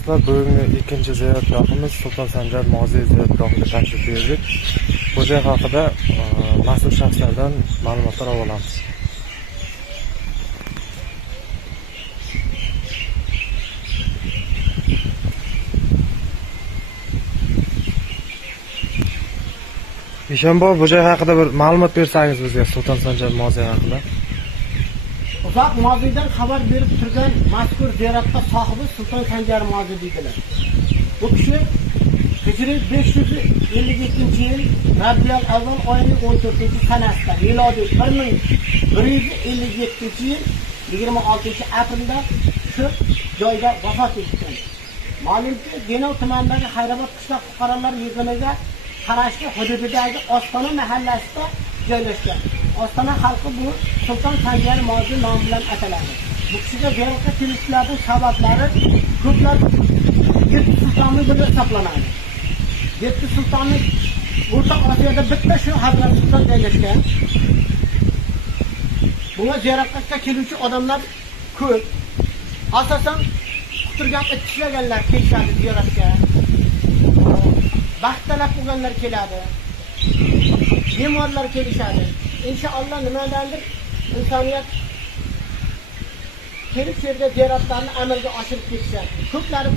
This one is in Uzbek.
Do'stlar, bugungi ikkinchi ziyoratgohimiz Sulton Sanjar Moziy ziyoratgohiga tashrif buyurdik. Bu joy haqida mas'ul shaxslardan ma'lumotlar olamiz. Ishonboy, bu joy haqida bir ma'lumot bersangiz bizga, Sulton Sanjar Moziy haqida. Uzoq moziydan xabar berib turgan mazkur ziyoratga sohibi Sulton Sanjar Moziy deydilar. Bu kishi Hijriy 552-yil Rabiul Avval oyining 14-sanasida, milodiy 1157-yil 26-aprelda shu joyda vafot etgan. Ma'lumki, Denov tumanidagi Xayrobod qishloq fuqarolar yig'iniga qarashli hududidagi Ostona mahallasida joylashgan. Ostona xalqi bu Sulton Sanjar Moziy nomi bilan ataladi. Bu kishiga ziyoratga kelishlarning sabablari ko'plar 7 sultonning biri hisoblanadi. 7 sultonning O'rta Osiyoda bitta shu Hazrat Sulton joylashgan. Bunga ziyoratga keluvchi odamlar ko'p. Asosan quturgan ishlaganlar kelishadi ziyoratga. Baxt talab qilganlar keladi. Bemorlar kelishadi. İnşallah nimadandir insoniyat kelib yerda ziyoratlarni amalga oshirib ketishadi. Ko'plari